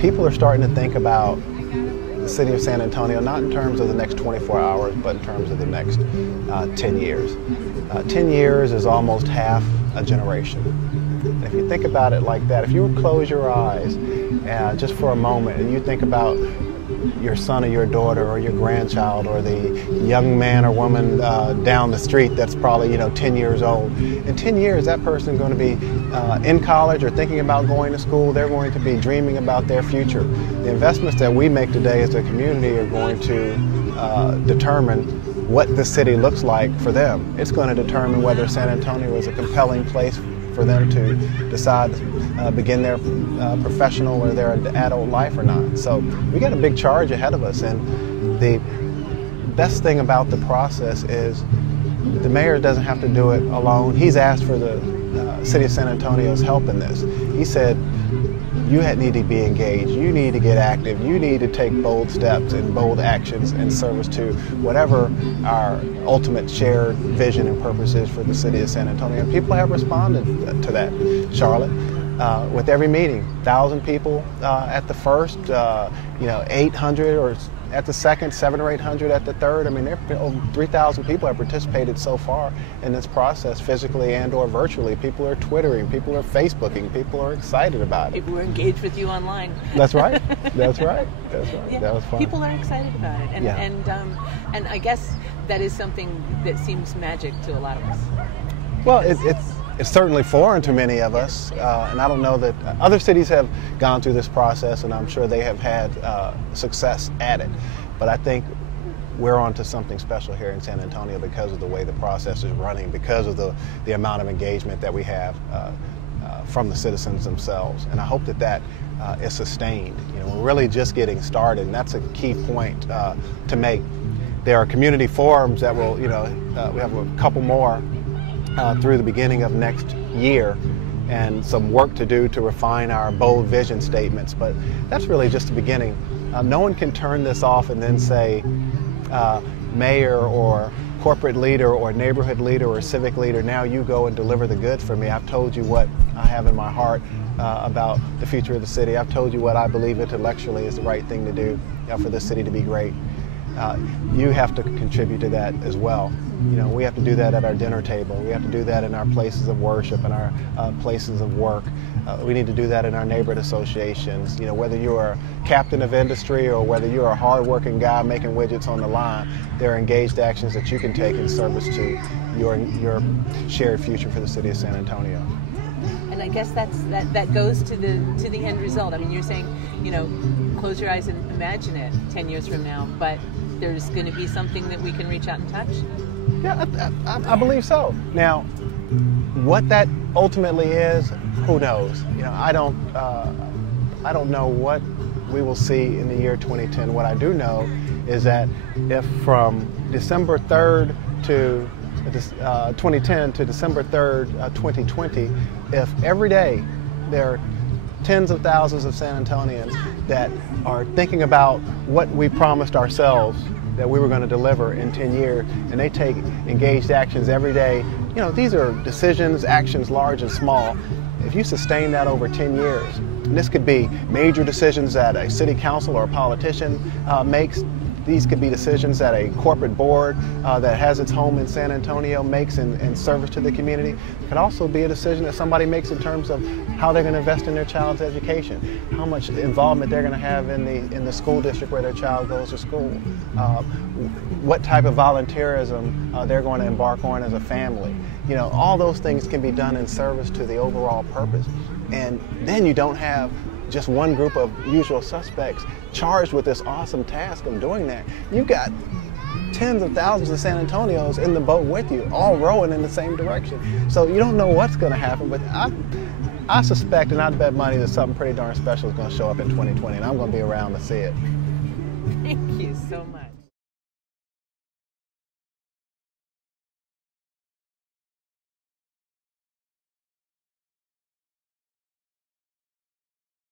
people are starting to think about the city of San Antonio, not in terms of the next 24 hours, but in terms of the next 10 years. 10 years is almost half a generation. And if you think about it like that, if you would close your eyes just for a moment and you think about your son or your daughter or your grandchild or the young man or woman down the street that's probably 10 years old. In 10 years, that person is going to be in college or thinking about going to school. They're going to be dreaming about their future. The investments that we make today as a community are going to determine what the city looks like for them. It's going to determine whether San Antonio is a compelling place for them to decide to begin their professional or their adult life or not. So we got a big charge ahead of us, and the best thing about the process is the mayor doesn't have to do it alone. He's asked for the city of San Antonio's help in this. He said, you need to be engaged, you need to get active, you need to take bold steps and bold actions in service to whatever our ultimate shared vision and purpose is for the city of San Antonio. And people have responded to that, Charlotte. With every meeting, 1,000 people at the first, 800 or at the second, 700 or 800 at the third. I mean, over 3,000 people have participated so far in this process, physically and or virtually. People are Twittering, people are Facebooking, people are excited about it. People are engaged with you online. That's right. That's right. That's right. Yeah, that was fun. People are excited about it, and I guess that is something that seems magic to a lot of us. Well, it's certainly foreign to many of us, and I don't know that other cities have gone through this process, and I'm sure they have had success at it. But I think we're onto something special here in San Antonio because of the way the process is running, because of the amount of engagement that we have from the citizens themselves. And I hope that is sustained. We're really just getting started, and that's a key point to make. There are community forums that will, we have a couple more through the beginning of next year, and some work to do to refine our bold vision statements, but that's really just the beginning. No one can turn this off and then say, mayor or corporate leader or neighborhood leader or civic leader, now you go and deliver the goods for me. I've told you what I have in my heart about the future of the city. I've told you what I believe intellectually is the right thing to do for this city to be great. You have to contribute to that as well. We have to do that at our dinner table. We have to do that in our places of worship and our places of work. We need to do that in our neighborhood associations. Whether you're a captain of industry or whether you're a hard-working guy making widgets on the line, there are engaged actions that you can take in service to your shared future for the city of San Antonio. And I guess that goes to the end result. I mean, you're saying, close your eyes and imagine it 10 years from now, but there's going to be something that we can reach out and touch? Yeah, I believe so. Now, what that ultimately is, who knows? I don't know what we will see in the year 2010. What I do know is that if from December 3rd to 2010 to December 3rd, 2020, if every day there are tens of thousands of San Antonians that are thinking about what we promised ourselves that we were going to deliver in 10 years, and they take engaged actions every day. These are decisions, actions large and small. If you sustain that over 10 years, and this could be major decisions that a city council or a politician makes. These could be decisions that a corporate board that has its home in San Antonio makes in service to the community. It could also be a decision that somebody makes in terms of how they're going to invest in their child's education, how much involvement they're going to have in the school district where their child goes to school, what type of volunteerism they're going to embark on as a family. All those things can be done in service to the overall purpose. And then you don't have just one group of usual suspects charged with this awesome task of doing that. You've got tens of thousands of San Antonios in the boat with you, all rowing in the same direction. So you don't know what's going to happen, but I suspect, and I'd bet money that something pretty darn special is going to show up in 2020, and I'm going to be around to see it. Thank you so much.